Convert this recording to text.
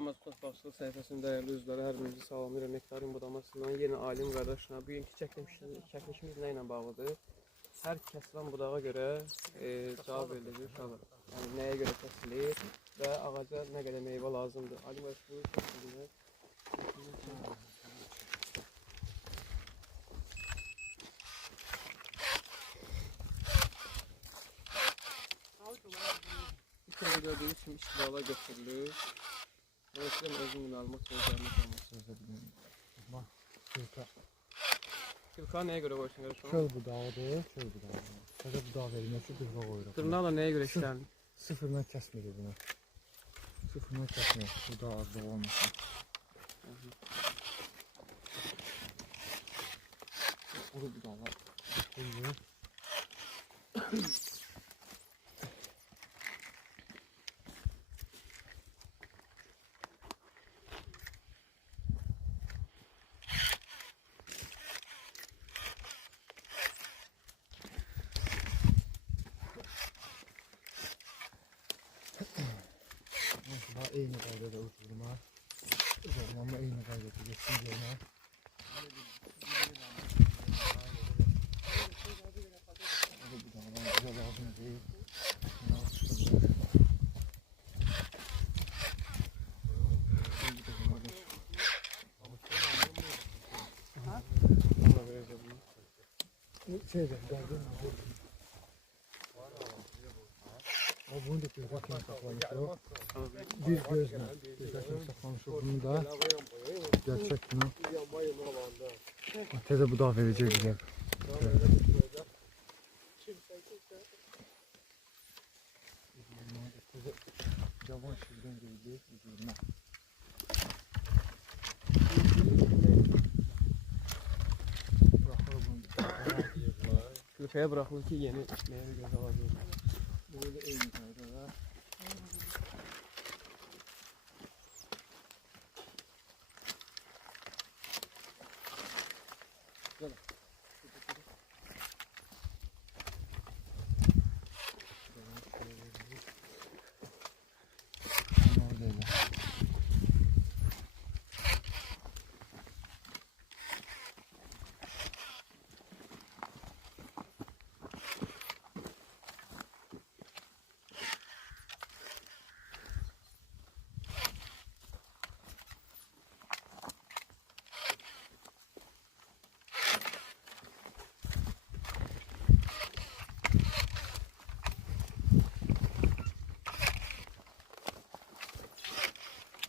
Salam Balıqçılıq səhifəsinin dəyərli üzvləri, hər birinizi salamlayıram. Nektarin budamasından yeni alim qardaşına. Bugünkü çəkilişimiz nə ilə bağlıdır? Hər kəsilən budağa görə cavab verilir uşaqlar. Yəni nəyə görə kəsilir və ağaca nə qədər meyvə lazımdır. Alim qardaş, buyur kəsilir. İlk gördüğünüz kimi istidalar götürülür. Öğretmen özünün məlumat verəcəyini Amma külka. Külka nəyə görə qoyursun qardaşım? Çöl budağıdır, çöl budağı. Təzə budaq verilmək üçün külka qoyuruq. Dırnaqla nəyə görə işlənir? Sıfırdan kəsmirik bunu. Sıfırdan kəsmirik, budaq azlıq olmasın. Quru budaqlar qoyulur. Eyni qaydada uçurma. Uzatmamla eyni qaydada geçsin yerine. Bu dağlar bize lazım değil. Bunu da gözəklə saxlamışıq. Bir gözlə gözəklə saxlamışıq. Bunu da gerçək bunu təzə budaq verəcək bizə. Cavan şirdən gələcək üzerine. Külkaya bırakılır ki yeni meyve göz alabilir. Böyle eyni